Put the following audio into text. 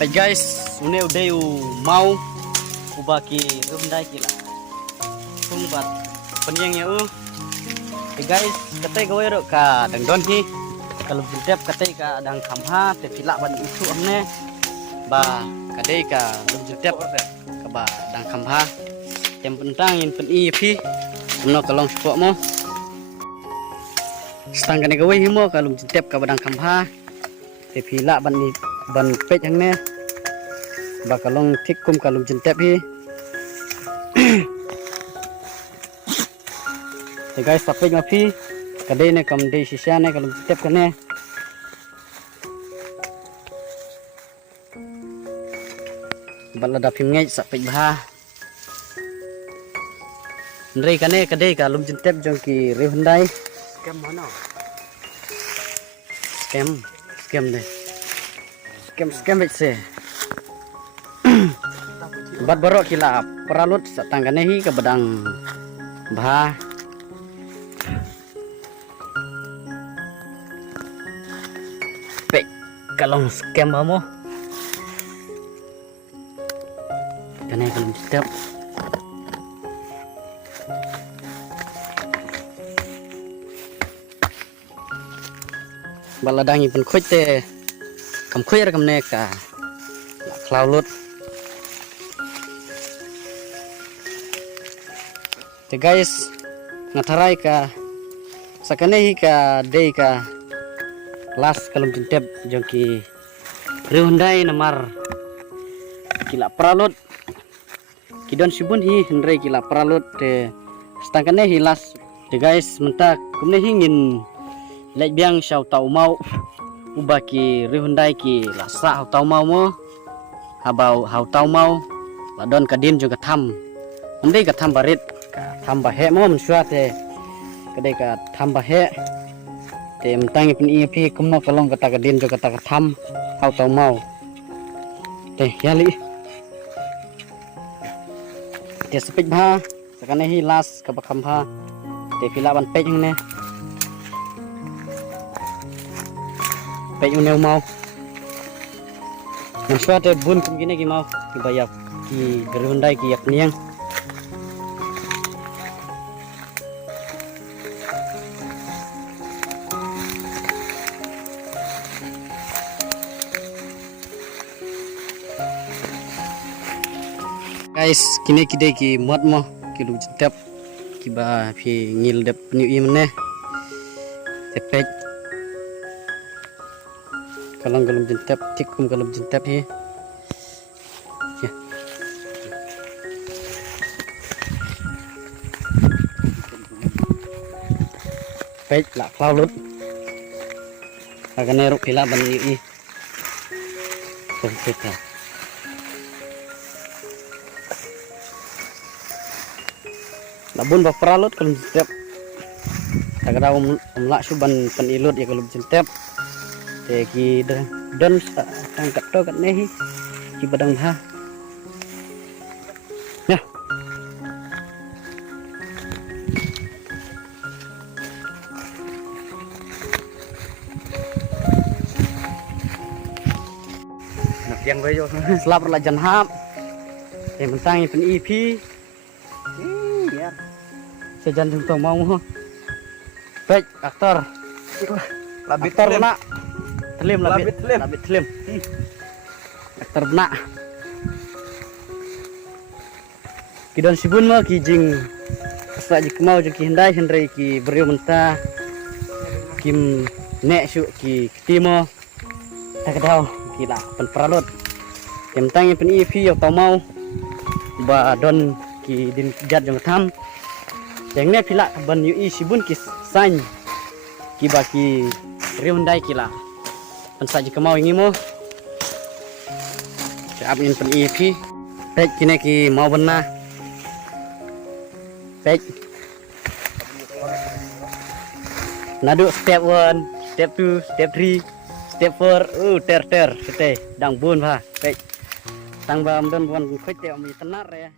Hey guys, une udah mau ubaki rumdai kila. Pungbat penyengnya Hey guys, katanya gawe ro ka dangdon hi. Kalau bintep katanya ka dang kamha te pilak ban itu amne. Ba kadai ka lum bintep ka ba dang kamha. Yang pentang in pen i pi. Amno kalong spok mo. Stang kane gawe hi mo kalau bintep ka ba dang kamha. Te pilak ban pej hang ne. Ba kalong thikum kalum bintep hi. Hey guys, sampai ngapi kadai ne kam dei sisa ne kalau tep kane bala dapim ngai sampai bah ndrei kane kadai kalum tep jongki re hundai scam mana scam deh scam se bat barok kila peralut satanggane hi ke bedang bah kalong scam mo kanay kalong step baladangi pun khoi te kam khoi ra kam ne ka cloud te guys ngatarai ka sakane hi ka dei ka las kalum tintep jongki Hyundai namar kila pralut kidon sibun hi hendrai kila pralut te stangkane hilas te guys mentak kumne hingin lek biang syau tau mau ubaki Hyundai ki lasa hau tau mau mo habau hau tau mau ladon kadim juga tham andai ka tham barit ka tham bahe mo mensua te kadai ka tham bahe te mentang pin i pi kumno kalong kata kadin jo kata katham hau tau mau te yali te sepik bha sakane hi las ka bakham bha te pilaban pej ne pej une mau mansua te bun kum gine ki mau ki bayak ki Hyundai ki yak niang guys kini kide ki muat mo ki lu jentep ki ba phi ngil dep new imne tepek kalong kalong jentep tikum kalong jentep hi ya pek la cloud agane ro phila ban i perfect labun ba pralut kalum jentep tagada umla suban pen ilut ya kalum jentep te ki dan tangkat to kat nehi ki badang ha ya nak yang bayo selap la janhap te mentang pen ep sejan junto mau baik aktor labit ternak telim labit telim aktor benak kidon sibun mah kijing asa ji kemau ji Hyundai ki beriu mentah kim nek su ki timo tak dau kila pen pralut yang tang pen ep yo tau mau ba don ki din jat jong tham yang ne pila ban ui sibun kis san ki baki Hyundai kila pan saji kemau ingi mo siap in pen ep pek kine ki mau bena pek nadu step 1 step 2 step 3 step 4 ter sete dang bun pha pek tang bam don bon khoi te mi tenar ya